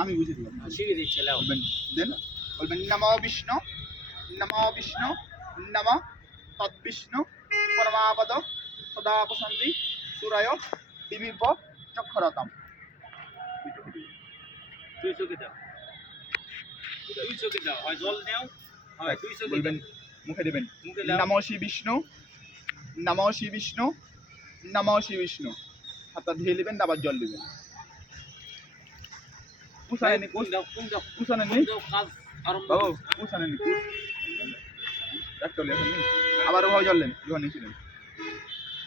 আমি বুঝে দেবো। শিখে দিচ্ছে লাও। বলবেন দেন, বলবেন নমো বিষ্ণু, নমো বিষ্ণু, নমঃ তদ্বিষ্ণু পরমাপদ সদা প্রশান্তি সুরায় দিবিব চক্ষরতম। তুই চোখে দাও, তুই চোখে দাও, হয় জল নাও, হয় তুই চোখে বলবেন দাও। মুখে দেবেন মুখে দাও। নমো শ্রী বিষ্ণু, নমো শ্রী বিষ্ণু, নমো শ্রী বিষ্ণু। হাতটা ধুয়ে নেবেন, আবার জল দেবেন। কুসানে নি কোন দাও, কোন দাও, কুসানে কোন নি দাও, কাজ আরম্ভ বাবু, করছে। কুসানে নি কুস এক চলে আসেন। আবার ওভাবে জল দেন, যখন নিয়েছিলেন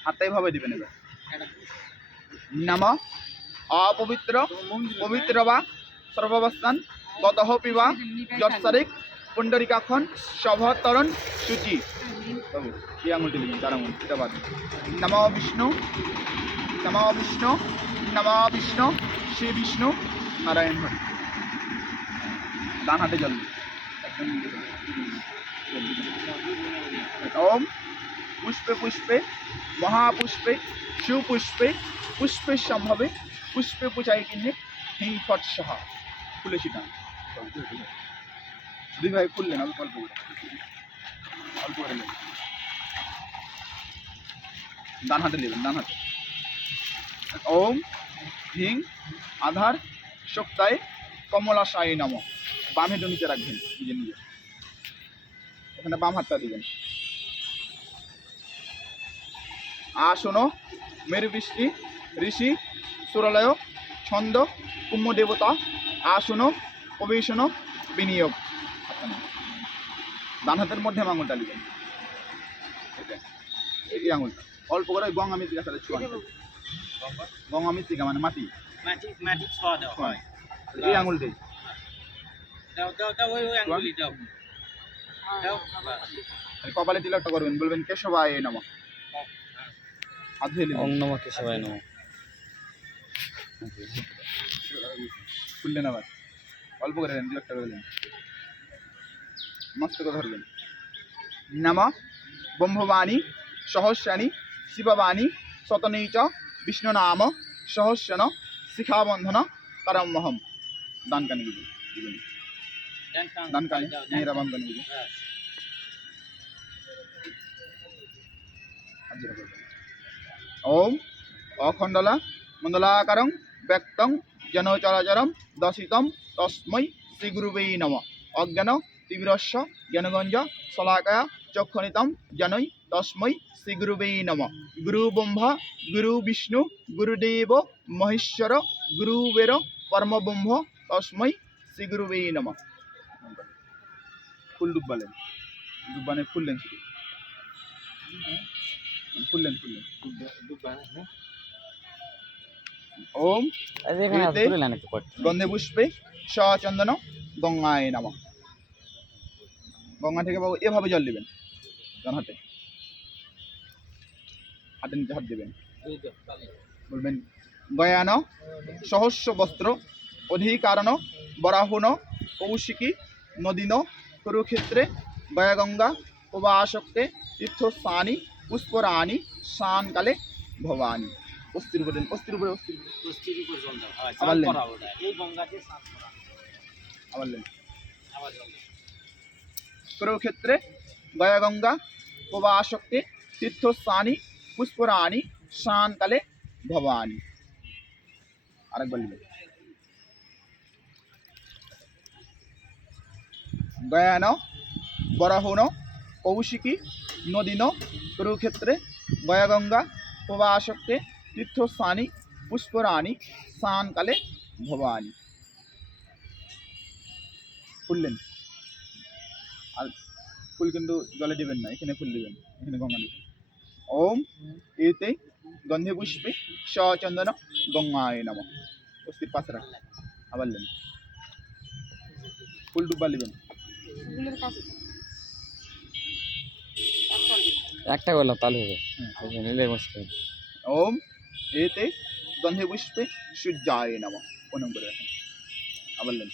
হাতটা এভাবে দিবেন। এবার এটা নম অপবিত্র পবিত্র বা সর্বাবস্থান গতহ পিবা যৎসারিক পুণ্ডরিকাখন সভতরণ সূচি। বাবু এই আঙুলটি লিখুন, চার আঙুল, এটা বাদ। নম বিষ্ণু, নম বিষ্ণু, নম বিষ্ণু, শ্রী বিষ্ণু নারায়ণ হরি। ডান হাতে জল দিন। ওম পুষ্পে পুষ্পে মহাপুষ্পে সুপুষ্পে পুষ্পে সম্ভবে পুষ্পে পূজায় কিনে হিং ফট সাহা। খুলেছি না দুই ভাই খুললেন, অল্প অল্প করে, অল্প করে নেবেন। ডান হাতে নেবেন, ডান হাতে। ওম হিং আধার শক্তায় কমলাশায়ী নম। বাম হাতে নিচে রাখবেন, নিজে নিজে ওখানে বাম হাতটা দিবেন। আসন মেরু বৃষ্টি ঋষি সুরালয় ছন্দ কুম্ভ দেবতা আসন প্রবেশন বিনিয়োগ। ডান হাতের মধ্যে আঙুলটা দিবেন, এই আঙুলটা অল্প করে গঙ্গা মৃত্তিকা সাথে ছোঁয়া। গঙ্গা মৃত্তিকা মানে মাটি, মাটি মাটি ছোঁয়া দাও, হয় এই আঙুলটাই দাও দাও দাও, ওই ওই আঙ্গুলি দাও দাও। কপালে তিলকটা করবেন, বলবেন কেশবায় নমঃ। হাত ধুয়ে নেবেন। ওম নমঃ কেশবায় নমঃ। খুললেন, আবার অল্প করে দেন, তিলকটা করে দেন, মস্ত করে ধরবেন। নম ব্রহ্মবাণী সহস্রাণী শিববাণী শতনী চ বিষ্ণু নাম সহস্রন শিখাবন্ধন করমহম। ডান কানে দিবেন, ডান কানে, মেয়েরা বাম কানে দিবেন। ওম অখণ্ডলা মণ্ডলাকারং ব্যক্তং জন চরাচরম দশিতম তস্मै শ্রী গুরুবে নমঃ। অজ্ঞান তীব্রস্য জ্ঞানগঞ্জ শলাকায়া চক্ষণিতম জনৈ তস্मै শ্রী গুরুবে নমঃ। গুরু ব্রহ্মা গুরু বিষ্ণু গুরুদেব মহেশ্বর গুরুবের পরম ব্রহ্ম তস্मै শ্রী গুরুবে নমঃ। ফুল ডুববালেন, ডুববানে ফুললেন, শুধু ফুললেন ফুললেন। ওম এখানে এতে তুলে নেন একটু করতে। গন্ধে পুষ্পে সচন্দন গঙ্গায় নমঃ। গঙ্গা থেকে বাবু এভাবে জল দিবেন, ডান হাতে, হাতের নিচে হাত দেবেন। বলবেন গয়ান সহস্র বস্ত্র অধিকারণ বরাহুন কৌশিকী নদীন কুরুক্ষেত্রে গয়া গঙ্গা প্রবাসক্তে তীর্থস্থানি পুষ্পরাণি স্নানকালে ভবানী। অস্থির উপরে, অস্থির উপরে, অস্থির উপরে, অস্থির উপর জল দাও, হয় আবার স্নান লেন, করাও ওটা, এই গঙ্গাতে স্নান করা, আবার লেন। আবার জল দাও। কুরুক্ষেত্রে গয়া গঙ্গা প্রবাসক্তে তীর্থস্থানি পুষ্পরাণি স্নানকালে ভবানী। আরেকবার লিখবেন গয়ান বরাহুন কৌশিকী নদীন কুরুক্ষেত্রে গয়া গঙ্গা প্রবাসক্তে তীর্থস্থানি পুষ্পরাণি স্নানকালে ভবানী। ফুললেন, আর ফুল কিন্তু জলে দিবেন না, এখানে ফুল দিবেন, এখানে গঙ্গা দিবেন। ওম এতে গন্ধে পুষ্পে সচন্দন গঙ্গায় নমঃ। অস্থির পাশে রাখেন, আবার লেন, ফুল ডুব্বা দিবেন। একটা করলাম তাহলে হবে, নিলে মুশকিল। ওম এতে গন্ধে পুষ্পে সূর্যায় নমঃ। প্রণাম করে রাখেন, আবার লেন।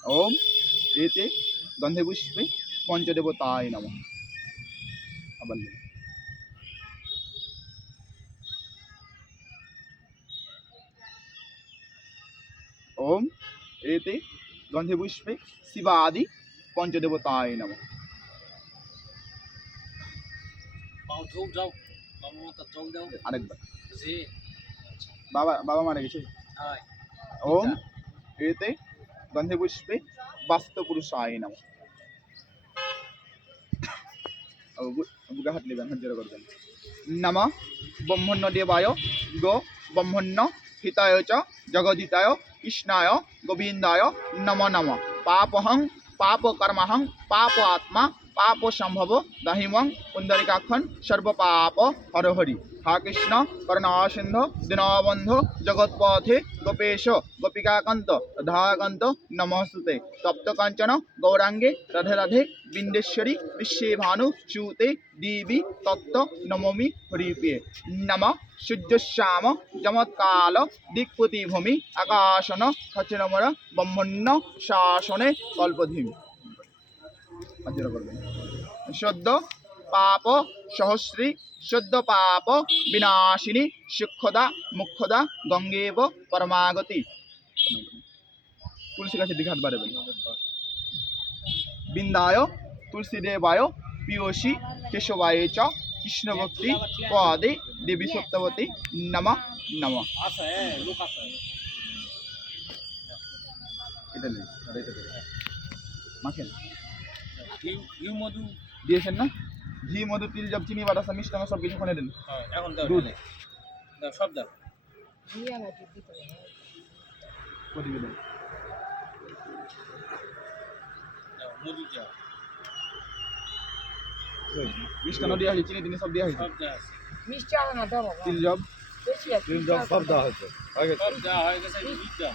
ওম এতে গন্ধে পুষ্পে পঞ্চদেবতায় নমঃ। আবার লেন। এতে গন্ধে পুষ্পে শিবা আদি পঞ্চদেবতায় নমঃ। পাও ঢোক যাও বাবা মাতা জল দাও আরেকবার জি বাবা বাবা মারা গেছে। হয় ওম এতে গন্ধে পুষ্পে বাস্ত পুরুষায় নমঃ। বুকে হাত নেবেন, হাত জোড়া করবেন। নমঃ ব্রহ্মণ্য দেবায় গো ব্রহ্মণ্য হিতায় চ জগদিতায় কৃষ্ণায় গোবিন্দায় নমো নমঃ। পাপহং পাপকর্মহং পাপ আত্মা পাপ সম্ভব দাহিমং পুণ্ডরিকাক্ষণ সর্বপাপ হরহরি। হা কৃষ্ণ করুণা সিন্ধু দীনবন্ধু জগৎপথে গোপেশ গোপিকাকান্ত রাধাকান্ত নমস্তুতে। তপ্ত কাঞ্চন গৌরাঙ্গে রাধে রাধে বিন্দেশ্বরী বিশ্বে ভানু সুতে দেবী তত্ত্ব নমমি হরিপ্রিয়ে। নমঃ সূর্যশ্যাম যমৎকাল দিক্পতি ভূমি আকাশন খচনমর ব্রহ্মণ্য শাসনে কল্পধিম। সদ্য পাপ সহস্রী সদ্য পাপ বিনাশিনী সুক্ষদা মুক্ষদা গঙ্গেব পরমাগতি। তুলসী গাছের দিকে হাত বাড়াবেন। বিন্দায় তুলসী দেবায় পিয়সী কেশবায় চ কৃষ্ণ ভক্তি পদে দেবী সত্যবতী নমঃ নমঃ। আছে লোক আছে এটা নেই, আর এটা দেবেন। মাখেন ইউ মধু দিয়েছেন না? ঘি মধু তিল জব চিনি বাতাসা মিষ্টান্ন সব কিছু ওখানে দেন। হয় এখন দাও দুধ। দাও সব দাও প্রতিবেদন দাও মধু দাও মিষ্টান্ন দেওয়া হয়েছে, চিনি টিনি সব দেওয়া হয়েছে। সব দেওয়া আছে মিষ্টি আনো না দাও বাবা তিল জব বেশি আছে সব দেওয়া হয়েছে। সব দেওয়া হয়ে গেছে দুধ দাও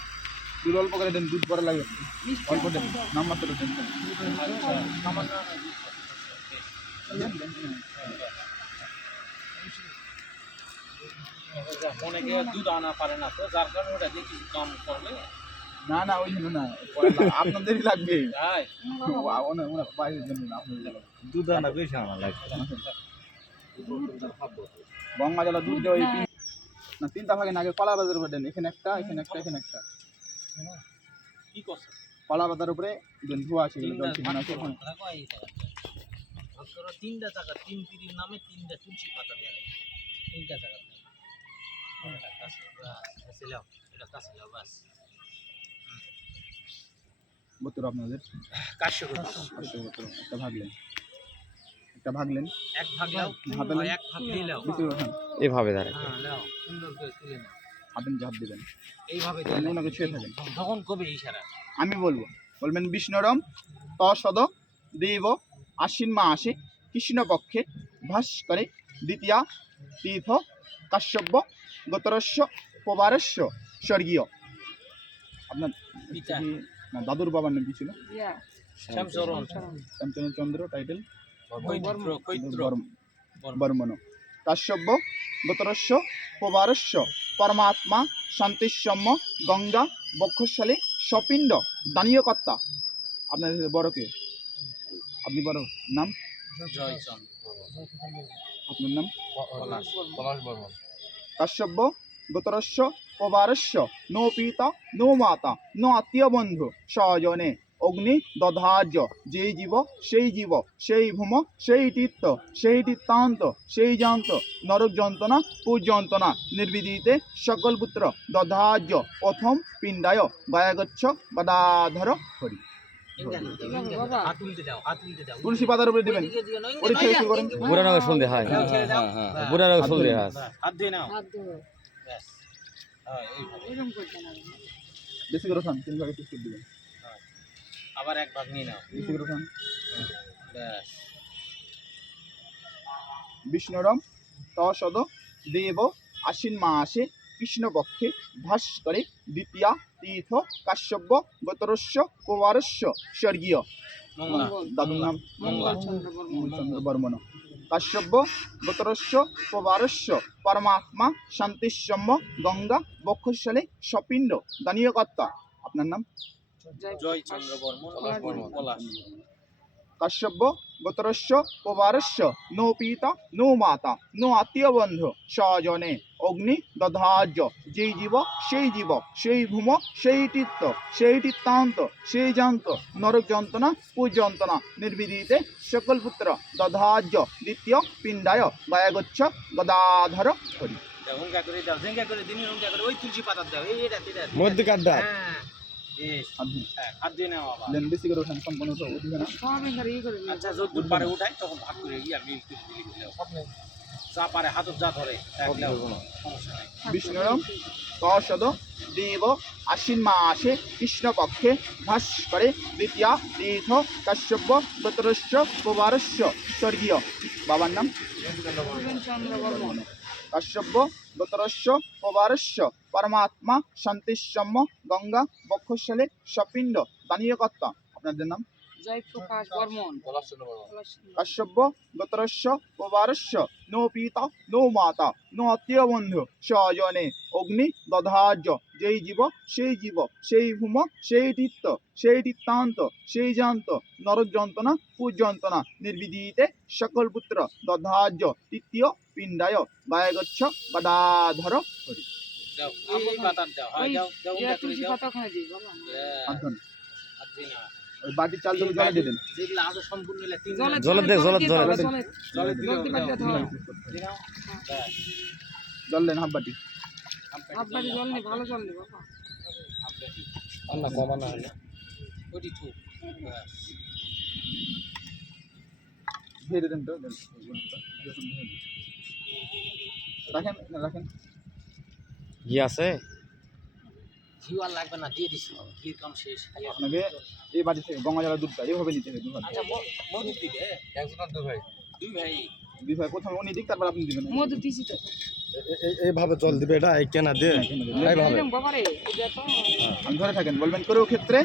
দুধ অল্প করে দেন, দুধ পরে লাগবে। মিষ্টি অল্প দেন, নাম মাত্র দেন। আচ্ছা সামান্য অনেকে দুধ আনা পারে না তো যার কারণে ওটা দিয়ে কিছু কাম করবে না না ওই জন্য না, পরে আপনাদেরই লাগবে। তাই ওনার বাইরের জন্য না, আপনাদের লাগবে। দুধ আনা বেশি আনা লাগবে। গঙ্গা জল দুধ দেওয়া এই না তিনটা ভাগে না, আগে কলা বাজার উপরে দেন। এখানে একটা, এখানে একটা, এখানে একটা। কি করছে কলা বাজার উপরে দেন, ধোয়া আছে এগুলো, জল ছিটানো আছে ওখানে। তিনটা টাকা তিন পিড়ির নামে তিনটা তুলসী পাতা দেওয়া তিনটা টাকা এটা কাছে লাও বাস বোতল আপনাদের কাশো একটা ভাগলেন, একটা ভাগলেন, এক ভাগ লাও হাতে নেন। এক ভাগ দিয়ে লাও বেশি ওঠান, এভাবে দাঁড়ায় হ্যাঁ লাও সুন্দর করে তুলে নাও হাতে নিচে হাত দেবেন। এইভাবে অন্য ওনাকে ছুঁয়ে থাকেন। তখন কবে ইশারা আমি বলবো, বলবেন বিষ্ণুরম তসদ দেব আশ্বিন মাসে কৃষ্ণপক্ষে ভাস্করে দ্বিতীয়া তীর্থ কাশ্যপ্য গোত্রস্য পবারস্য স্বর্গীয়। আপনার পিতা না দাদুর বাবার নাম কি ছিল? ইয়া শ্যামচরণ চন্দ্র টাইটেল কৈত্র বর্মন। কাশ্যপ্য গোত্রস্য পবারস্য পরমাত্মা শান্তিসম্য গঙ্গা বক্ষশালী সপিণ্ড দানীয় কর্তা। আপনার বড় কে? আপনি বড় নাম? জয়চন্দ আপনার নাম? পলাশ বর্মন কাশ্যপ্য গোত্রস্য পবারস্য নো পিতা নো মাতা নো আত্মীয় বন্ধু স্বজনে অগ্নি দধার্য। যেই জীব সেই জীব, সেই ভূম সেই তীর্থ, সেই তীর্থান্ত সেই জান্ত নরক যন্ত্রণা পূর্যন্তনা নির্বিদিতে সকল পুত্র দধার্য প্রথম পিণ্ডায় গায়াগচ্ছ গদাধর হরি। বাবা হাত উল্টে দাও হাত উল্টে দাও তুলসী পাতার উপরে দেবেন। এদিকে দিও না পরীক্ষা শুরু করেন। বুড়া নগর শুনতে হয়। দাও, ছেড়ে দাও। বুড়া নগর শুনতে হয়। হাত দিয়ে নাও হাত দেবো ব্যাস হ্যাঁ এইভাবে এরকম করতে না বেশি করে খান, 3 ভাগে 3 দিবেন। আবার এক ভাগ নিয়ে নাও বেশি করে খান। ব্যাস বিষ্ণুরম তসদ দেব আশ্বিন মাসে কৃষ্ণপক্ষে ভাস্করে দ্বিতীয়া তীর্থ কাশ্যপ্য গোত্রস্য কুমারস্য স্বর্গীয়। মঙ্গলা দাদুর নাম মঙ্গল চন্দ্র বর্মন চন্দ্র বর্মন। কাশ্যপ্য গোত্রস্য কুমারস্য পরমাত্মা শান্তিসম্য গঙ্গা বক্ষশালী সপিণ্ড দানীয় কর্তা। আপনার নাম? জয়চন্দ্র বর্মন পলাশ কশ্যপ গোত্রস্য পবারস্য নো পিতা নো মাতা নো আত্মীয় বন্ধু স্বজনে অগ্নি দধার্য যেই জীব সেই ভূম সেই তীর্থ সেই তীর্থান্ত সেই জান্ত নরক যন্ত্রণা পূজন্তনা নির্বিদিতে সকল পুত্র দধার্য দ্বিতীয় পিণ্ডায় গায়াগচ্ছ গদাধর হরি দাও হুঙ্কা করে দাও জেঙ্গা করে দিন হুঙ্কা করে ওই তুলসী পাতা দাও এটা মধ্যে কাটটা হ্যাঁ বেশ হ্যাঁ হাত দিয়ে নাও আবার দেন বেশি করে ওঠান সম্পূর্ণ সব উঠবে না সব এখানে ই করে আচ্ছা যদ্দূর পারে উঠাই তখন ভাগ করে গিয়া মিল করে দিলে যা পারে হাতত যা ধরে একলাও সমস্যা নাই বিষ্ণুরম কষদ দেব আশ্বিন মাসে কৃষ্ণপক্ষে ভাস্করে দ্বিতীয়া তীর্থ কাশ্যপ গোত্রস্য কুমারস্য স্বর্গীয় বাবার নাম চন্দ্র বর্মন কাশ্যপ গোত্রস্য কুমারস্য পরমাত্মা শান্তিসম্য গঙ্গা বক্ষস্থলে সপিণ্ড দানীয়কর্তা আপনাদের নাম জয়প্রকাশ বর্মন কাশ্যপ গোত্রস্য কুমারস্য নো পিতা নো মাতা নো আত্মীয় বন্ধু স্বজনে অগ্নি দধার্য যেই জীব সেই ভূম সেই তীর্থ সেই তীর্থান্ত সেই জান্ত নরক যন্ত্রণা পূজন্তনা নির্বিদিতে সকল পুত্র দধার্য তৃতীয় পিণ্ডায় গায়গচ্ছ গদাধর হরি দাও এই পাতা দাও হয় দাও দাও হুঙ্কা করে তুলসী দাও পাতা খাই দিই বাবা আধন হাত দিয়ে না ওই বাটি চাল দেবে জলে দিয়ে দেন যেগুলো আজ সম্পূর্ণ হলে তিন জলে দে, জলে দিয়ে জলে দাও, দে। জলে জলে দিও জলদি বাদ দিয়ে দাও দিও ব্যাস জল দেন হাফ বাটি আপনার জল নেই ভালো জল নেই বাবা আল্লাহ কমানো হলো ওটি থু ব্যাস ধীরে দেন তো দেন। রাখেন রাখেন ঘি আছে ঘিও আর লাগবে না দিয়ে দিছি ঘির কাম শেষ আপনাকে এই বাটি থেকে গঙ্গা জলের দুধটা এইভাবে নিতে হবে দুধ আচ্ছা মধু দিবে একজনের দুই ভাই দুই ভাই দুই ভাই প্রথমে উনি দিক তারপর আপনি দিবেন মধু দিছি তো এইভাবে জল দিবে এটা এই কেনা দে এইভাবে দিলাম বাবা রে এটা তো আমি ধরে থাকেন বলবেন কুরুক্ষেত্রে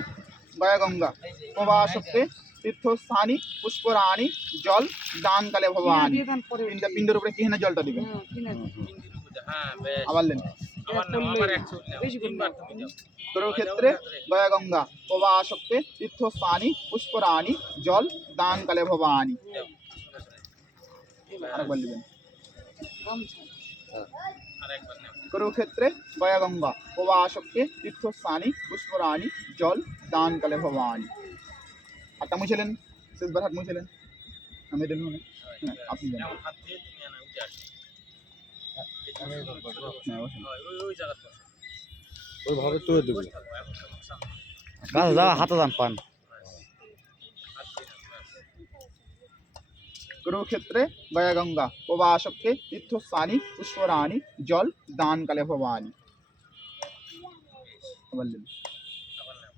গয়া গঙ্গা প্রবাসক্তে তীর্থস্থানী পুষ্পরাণী জল দানকালে ভবানী দিয়ে দান পরে পিণ্ডের উপরে কি হেনা জলটা দিবেন হ্যাঁ কিনা হ্যাঁ বেশ আবার লেন আমার নাম আমার 100 নাও বেশি করে তিনবার তুমি দাও কুরুক্ষেত্রে গয়া গঙ্গা প্রবাসক্তে তীর্থস্থানী পুষ্পরাণী জল দানকালে ভবানী দাও আরেকবার দিবেন গামছা আর একবার নাও কুরুক্ষেত্রে গয়া গঙ্গা প্রবাসক্তে তীর্থস্থানী পুষ্পরাণী জল দানকালে ভবানী হাতটা মুছেলেন শেষবার হাত মুছেলেন আমি দেন হ্যাঁ আপনি যান এমন হাত দিয়ে তুমি আনা উঠে আসো হ্যাঁ বসেন। ওই জায়গাতে বসো ওইভাবে তুলে দিবে এখন সমস্যা নেই। কাছে যাওয়া হাতে যান পান হাত দিয়ে নাও, ব্যাস। কুরুক্ষেত্রে গয়া গঙ্গা প্রবাসক্তে তীর্থস্থানী পুষ্পরাণী জল দানকালে ভবানী বললেন আবার নাও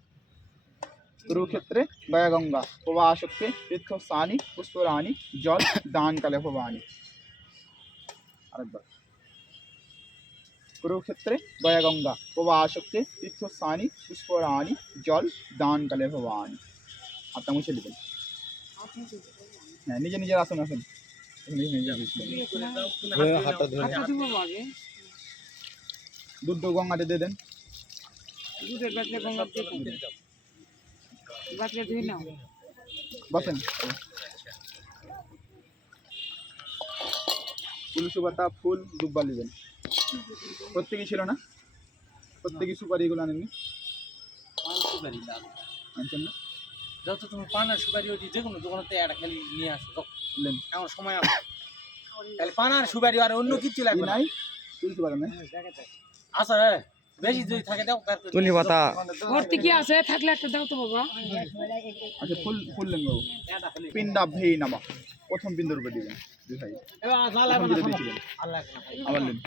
কুরুক্ষেত্রে গয়া গঙ্গা প্রবাসক্তে তীর্থস্থানী পুষ্পরাণী জল দানকালে ভবানী আরেকবার কুরুক্ষেত্রে গয়া গঙ্গা প্রবাসক্তে তীর্থস্থানী পুষ্পরাণী জল দানকালে ভবানী হাতটা মুছে দিবেন হ্যাঁ নিজের আসুন আসুন হাতটা ধরে হাতটা দিব আগে দুধ গঙ্গাতে দিয়ে দেন দুধের বাটলে গঙ্গা দিয়ে দাও বাটলে ধুয়ে নাও বসেন তুলসী পাতা ফুল দুব্বা নেবেন প্রত্যেকেই ছিল না প্রত্যেকেই সুপারি এগুলো আনেননি পান সুপারি দাও আনছেন না যত তুমি পান আর সুপারি ওই যে কোনো দোকানতে একটা খালি নিয়ে আসো তো নেন এখন সময় আছে খালি পান আর সুপারি আর অন্য কিছু কি লাগবে না নাই তুলসী পাতা নাই আচ্ছা বেশি যদি থাকে দাও তুলি পাতা ভর্তি কি আছে থাকলে একটা দাও তো বাবা আচ্ছা ফুল ফুল নেন বাবু পিণ্ডা ভেই নামা প্রথম পিণ্ডের উপরে দিবেন দুই ভাই প্রথম যেটা দিয়েছিলেন আবার নেন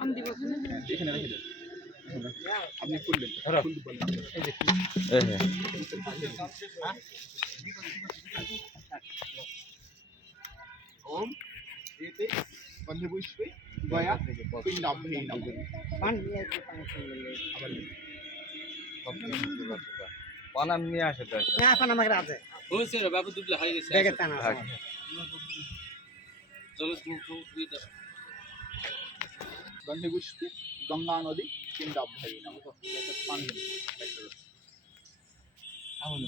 আম দিব হ্যাঁ, এখানে রেখে দেন আপনি ফুল দেন ফুল দুব্বা নেন। এই হ্যাঁ ওম এতে বন্ধে পুষ্পে গয়া পিণ্ডা ভেই নামা আবার নেন। পানাম নিয়ে আসে তো হয়েছে রে বাবু দুধলে হয়ে গেছে চলো তুমি দিয়ে দাও গন্ধে পুষ্পে গঙ্গা নদী পিণ্ডা ভেই নামা পানি আগুন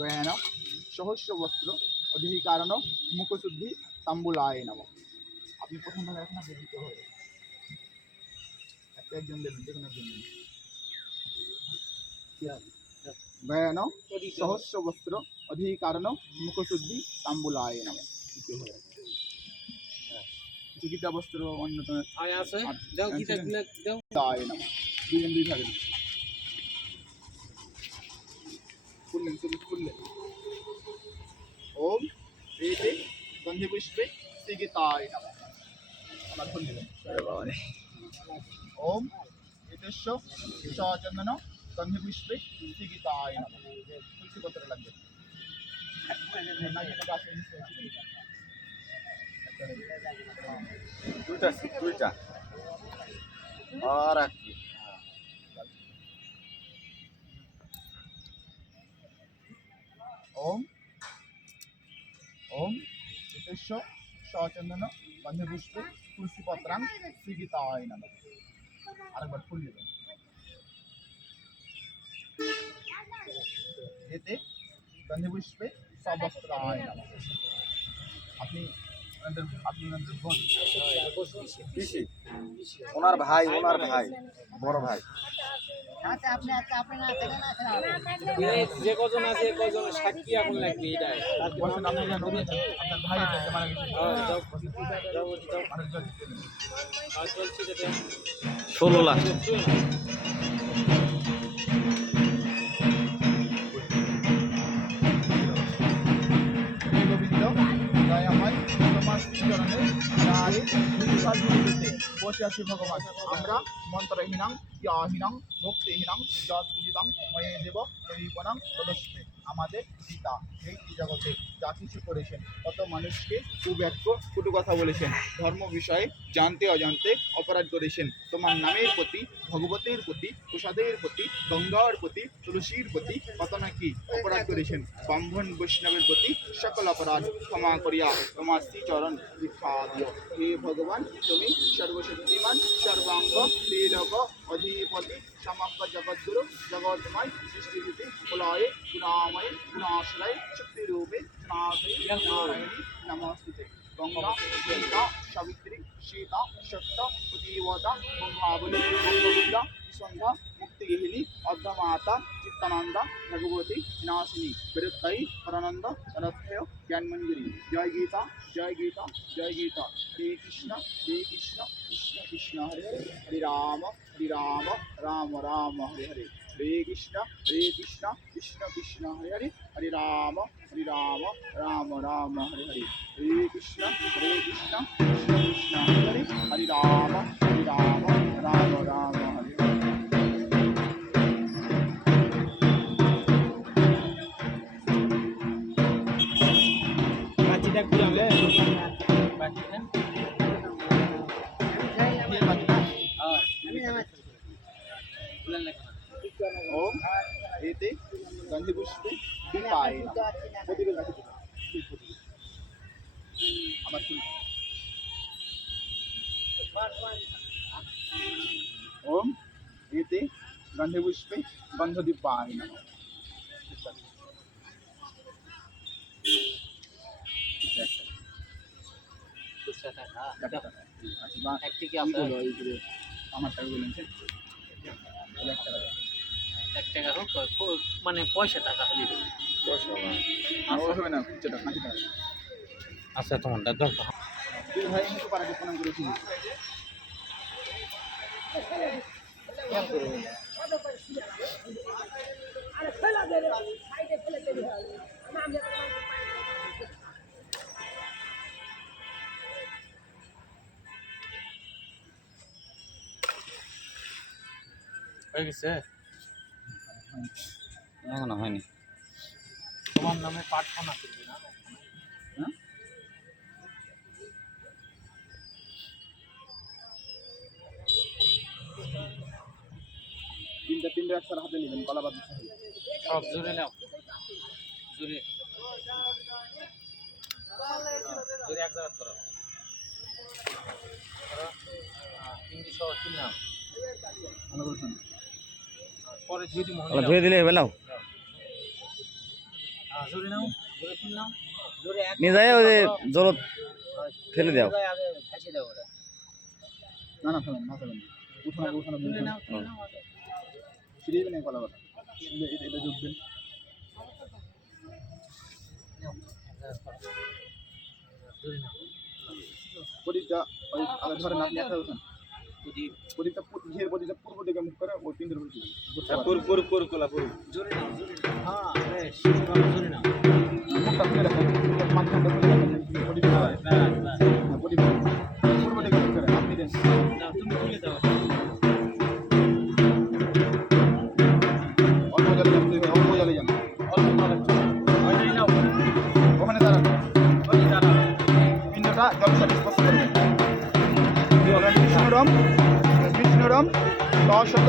গয়েন সহস্র বস্ত্র অধিকারণ মুখশুদ্ধি তাম্বুলায় নম। আপনি প্রথম ভাগে এখন আপনি দিতে হবে একজন দেবেন, যে কোনো একজন দেবেন। গয়েন সহস্র বস্ত্র অধিকারণ মুখশুদ্ধি তাম্বুলায় নম। চিকিৎসা বস্ত্র অন্যতম আয় আছে দাও গীতা দাও দায় নম। দুজন দুই ভাগে খুললেন, খুললেন। ওম এতে গন্ধে পুষ্পে শ্রীগীতায় নমঃ। আবার খুললেন। ওম এতেশ্ব সচন্দন গন্ধে পুষ্পে শ্রীগীতায় নমঃ। তুলসী পত্র লাগবে না, এটা গাছের নিচে আছে। দুইটা আর এক ওম ওম এতেশ্ব সচন্দন গন্ধে পুষ্পে তুলসী পত্রাং শ্রীগীতায় নমঃ। আরেকবার খুললেন। এতে গন্ধে পুষ্পে সবস্ত্রায় নমঃ। আপনি আপনাদের বোন পিসি ওনার ভাই বড় ভাই যে কজন আছে কজন সাক্ষী এখন লাগবে এটাই বলছেন আপনি জানেন আপনার ভাই আছে মারা গেছে। চলছে যেটা 16 লাখ গোবিন্দ দয়াময় তোমার শ্রীচরণে রায়ে নির্বিকার ভূমিতে বসে আছি ভগবান। আমরা মন্ত্রহীনাং জ্ঞাহীনাং ভক্তিহীনাং যৎ পূজিতাং ময়ে দেব দৈবনাং তদস্মে। আমাদের পিতা এই জগতে যা কিছু করেছেন তত মানুষকে কুব্যাখ্য কটু কথা বলেছেন, ধর্ম বিষয়ে জানতে অজান্তে অপরাধ করেছেন। তোমার নামের প্রতি, ভগবতের প্রতি, প্রসাদের প্রতি, গঙ্গার প্রতি, তুলসীর প্রতি কত নাকি অপরাধ করেছেন। ব্রাহ্মণ বৈষ্ণবের প্রতি সকল অপরাধ ক্ষমা করিয়া তোমার শ্রীচরণ দীক্ষা দিও। হে ভগবান, তুমি সর্বশক্তিমান, সর্বাঙ্গ লীলক অধিপতি, সমগ্র জগদ্গুরু, জগৎময় সৃষ্টিভূতি, প্রলয়ে গুণাময় গুণাশ্রয় শক্তিরূপে নারায়ণী নমস্তুতে। গঙ্গা গীতা সাবিত্রী সীতা সত্য প্রতিবতা গঙ্গাবলী গঙ্গবিদ্যা সন্ধ্যা মুক্তিগৃহিণী অর্ধমাতা চিত্তানন্দা ভগবতী নাশিনী বৃত্তাই পরানন্দ রথেয় জ্ঞানমঞ্জুরি। জয় গীতা জয় গীতা জয় গীতা। হরে কৃষ্ণ কৃষ্ণ কৃষ্ণ হরে হরে, হরে রাম রাম রাম হরে হরে। হরে কৃষ্ণ কৃষ্ণ কৃষ্ণ হরে হরে, হরে রাম রাম রাম হরে হরে। হরে কৃষ্ণ কৃষ্ণ কৃষ্ণ হরে হরে, হরে রাম রাম রাম হরে হরে। বাকিটা খুলে বাকিটা খুলেন না ওম এতে গন্ধে পুষ্পে দীপায় নমঃ। প্রদীপের কাছে দিবেন। আবার শুনুন। ওম এতে গন্ধে পুষ্পে গন্ধদীপায় নমঃ। একটিকে আপনার আমার টাকা বলেন এক টাকা হোক মানে পয়সা টাকা হলে দেবে হবে না, খুচরা টাকা 90 টাকা। আচ্ছা তোমারটা দরকার দুই ভাই আমাকে পাড়াকে প্রণাম করেছি। হয়ে গেছে এখনো হয়নি তোমার নামে প্রার্থনা করবে না হ্যাঁ? তিনটা একসাথে হাতে নেবেন, গলা বাদ দিতে হবে। সব জোরে নাও জোরে জোরে এক জায়গা করো 300 কিনে নাও ভালো করে শুনুন। পরে যদি মনে ধুয়ে দিলে এবেলাও জোরে নাও, জোরে তুল নাও, জোরে এক নিয়ে যায় ওই যে জলত ফেলে দাও। আগে ভাসিয়ে দাও ওটা। না না ফেলেন না ফেলেন উঠানো উঠানো তুলে নাও, তুলে নাও আগে। ফিরিয়ে দেবেন কলা কথা এটা যোগবেন জোরে নাও। প্রদীপটা ওই আগে ধরেন আপনি একটা উঠান প্রদীপ, প্রদীপটা ঘিয়ের প্রদীপটা পূর্ব দিকে মুখ করে ওই তিনটের উপর জোরে নাও, জোরে নাও। হ্যাঁ, বেশ, বাবা, জোরে নাও। মুখটা খুলে রাখেন মাঝখানটা খুলে রাখেন প্রদীপটা ব্যাস, ব্যাস। প্রদীপ পূর্ব দিকে মুখ করে আপনি দেন নাও, তুমি তুলে দাও। অল্প জলে যান অল্প জলে যান অল্প ভালো। ওইটাই নাও, ওখানে দাঁড়ান ওই দাঁড়াও। পিণ্ডটা জল সাথে স্পর্শ করবেন বিষ্ণুরম দশত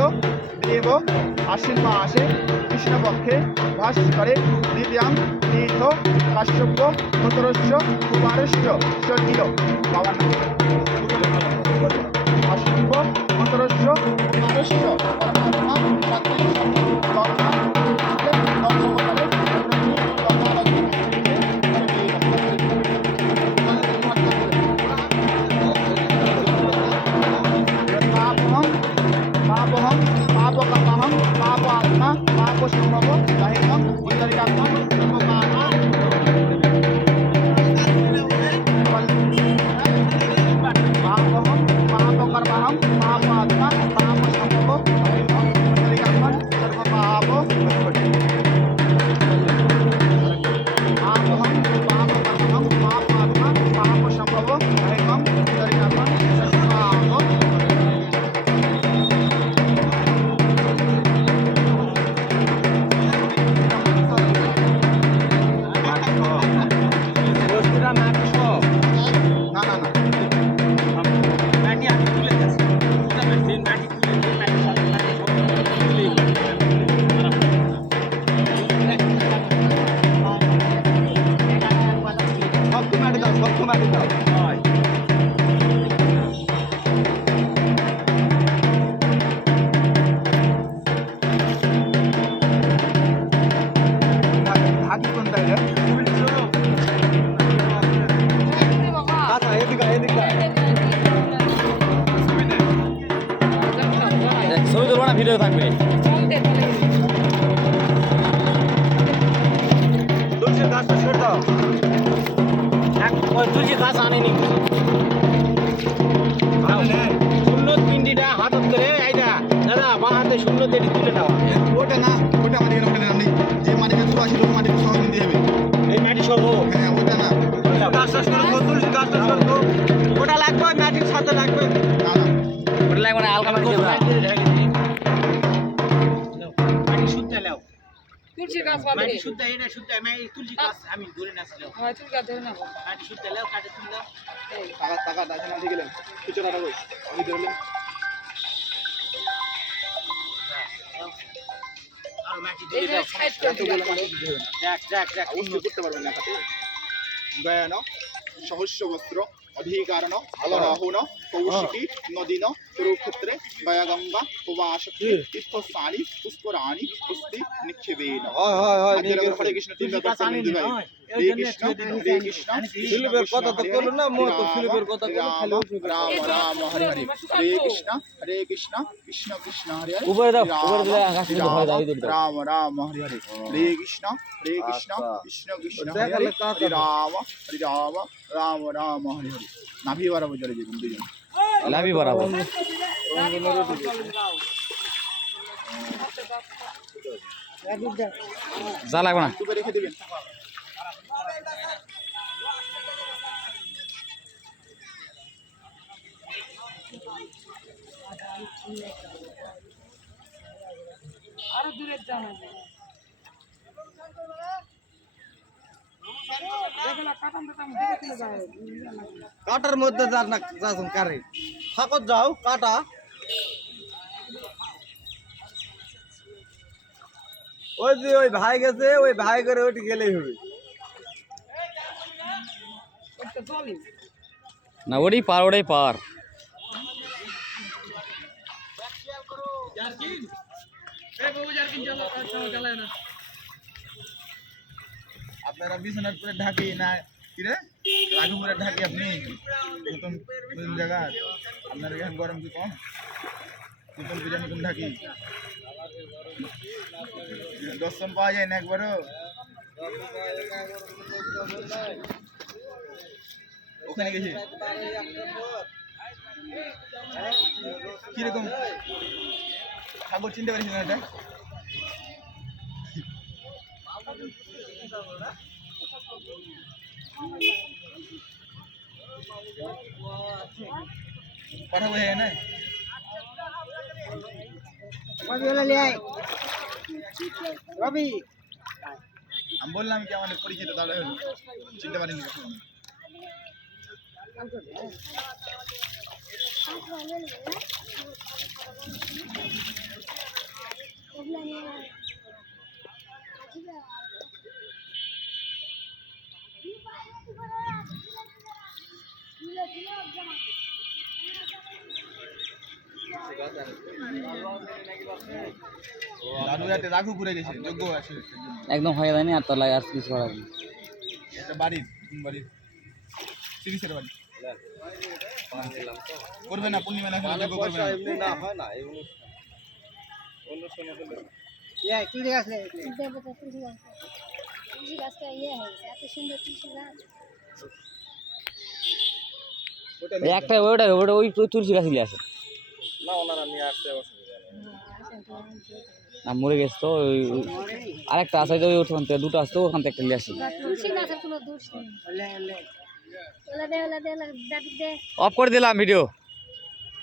দেব আশ্বিন মাসে কৃষ্ণপক্ষে ভাস্করে দ্বিতীয়াং তীর্থ কাশ্যপ্য মতরস্য কুমারস্য স্বর্গীয় বাবার নাম কাশ্যপ্য মতরস্য কুমারস্য পরমাত্মা पापहम पापकर्महम पापात्मा पापसंभव दाहिनम उत्तरिकात्मम सर्वकामा पापहम पापकर्महम पापात्मा पापसंभव दाहिनम उत्तरिकात्मम सर्वपाप पापहम पापकर्महम पापात्मा पापसंभव दाहिनम उत्तरिकात्मम सर्वपाप না না না মাটি আগে তুলে দিয়েছে। ওটা মেশিন মাটি তুলে দিয়ে মাটি সাথে মাটি তুলে সব মাটি দাও, সব মাটি দাও। হয়। ভাগি কোনটা এটা আচ্ছা এদিকে এদিকে ছবি তুলবো না ভিডিও থাকবে। তুলসীর গাছটা ছেড়ে দাও। ওই তুলসী গাছ আনেনি। সুন্নত পিন্ডিটা হাতত করে এইটা দাদা বাঁ হাতে সুন্নত এটি তুলে নেওয়া। ওটা না ওটা মাটি কেন ফেলেন আপনি যে মাটিতে তুলা ছিল মাটি সহ দিতে হবে এই মাটি সরবো। হ্যাঁ ওটা না গাছটা ছেড়ে দাও, তুলসীর গাছটা ছেড়ে দাও। ওটা লাগবে মাটির সাথে লাগবে। না না ওটা লাগবে না, হালকা মাটি দেবা। মাটি শুদ্ধ নাও। তুলসীর গাছ বাঁধে মাটি শুদ্ধ এটা শুদ্ধ আমি তুলসী গাছ আমি ধরে নাছিল। হয় তুলসী গাছ ধরে নেবো মাটি শুদ্ধ নাও কাটে তুলে দাও। টাকা টাকা দাঁড়িয়ে মাটি গেলেন খুচরাটা কই আমি ধরলেন আর মাটি এই দিয়ে যে দাও। সাইড করে দিলাম দেখ দেখ দেখ অবশ্যই করতে পারবেন না কাছে গয়ান সহস্র বস্ত্র অধিকারণ আলরাহুন কৌশিকী নদীন কুরুক্ষেত্রে গয়া গঙ্গা প্রবাসকে তীর্থস্থানী পুষ্করাণী পুষ্টি নিক্ষেপেন হরে কৃষ্ণ তিন ব্যাপার দিদি ভাই হরে কৃষ্ণ ফিলিপের কথা তো করলো না, মো তো ফিলিপের কথা করলো, খালি রাম রাম রাম হরে হরে হরে কৃষ্ণ কৃষ্ণ কৃষ্ণ হরে হরে উপরে দাও, উপরে দিলে আকাশ থেকে ভয় দাও, এই দিকে দাও। রাম রাম হরে হরে হরে কৃষ্ণ কৃষ্ণ কৃষ্ণ কৃষ্ণ হরে হরে হরে রাম রাম রাম হরে হরে নাভি বাড়াবো জলে যেদিন দুজন লাভি বাড়াবো। যা লাগবে না। টুপে রেখে দেবেন আরো দূরে যান কাটার মধ্যে যার না যাচ্ছেন কারে ফাঁকত যাও কাটা ওই যে ওই ভাই গেছে, ওই ভাই করে ওইটি গেলেই হবে। না ওটাই পার, ওটাই পার। আপনারা বিশ্বনাথ করে ঢাকি না কি রে রাঘুপুরে ঢাকি আপনি নতুন নতুন জায়গা আপনার এখানে গরম কি কম নতুন পূজা নতুন ঢাকি দর্শন পাওয়া যায় না একবারও ওখানে গেছি কিরকম ঠাকুর চিনতে পারিস না এটা কথা বোঝা না রবি হলে লিয়ে আয় রবি আমি বললাম কি আমাদের পরিচিত তাহলে হলো চিনতে পারিনি দাদু যাতে রাঘু ঘুরে গেছে যোগ্য আছে একদম হয়ে যায়নি আর তোর লাগে আর কিছু করার নেই। একটা বাড়ির কোন বাড়ির সিরিজের বাড়ি করবে না পূর্ণিমা না যোগ্য করবে না এমনি না হয় না এই অনুষ্ঠান হলে লিয়ে আয় তুই দেখাস দেবতা তুলসী গাছ তুলসী গাছটা ইয়ে হয়েছে এত সুন্দর তুলসী গাছ এই একটা ওটা ওটা ওই তুলসী গাছ আছে না ওনারা নিয়ে আসতে অসুবিধা নেই না মরে গেছে তো আরেকটা আছে যে ওখান থেকে দুটো আসতো ওখান থেকে একটা নিয়ে আসি তুলসী গাছের কোনো দোষ নেই লে লে ওলা দে দাদু দে অফ করে দিলাম ভিডিও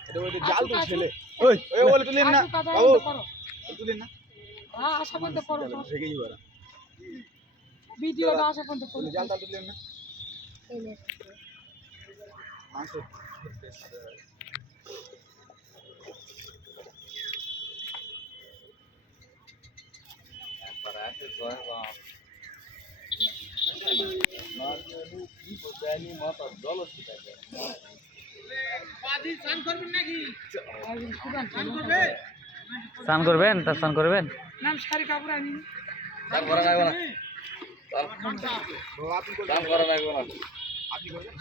এটা ওই জাল তো ছেলে ওই ওই বলে তুলেন না বাবু তুলেন না হ্যাঁ আশা করতে পারো রেগে যাবে ভিডিওটা আশা করতে পারো জাল তাল তুলেন না এলে মাংস স্নান করবেন তা স্নান করবেন নাম শাড়ি কাপড় আনি স্নান করা লাগবে না স্নান করা লাগবে না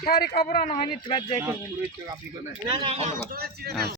শাড়ি কাপড় আনা হয়নি তো বাদ যাই করবেন আপনি করবেন হ্যাঁ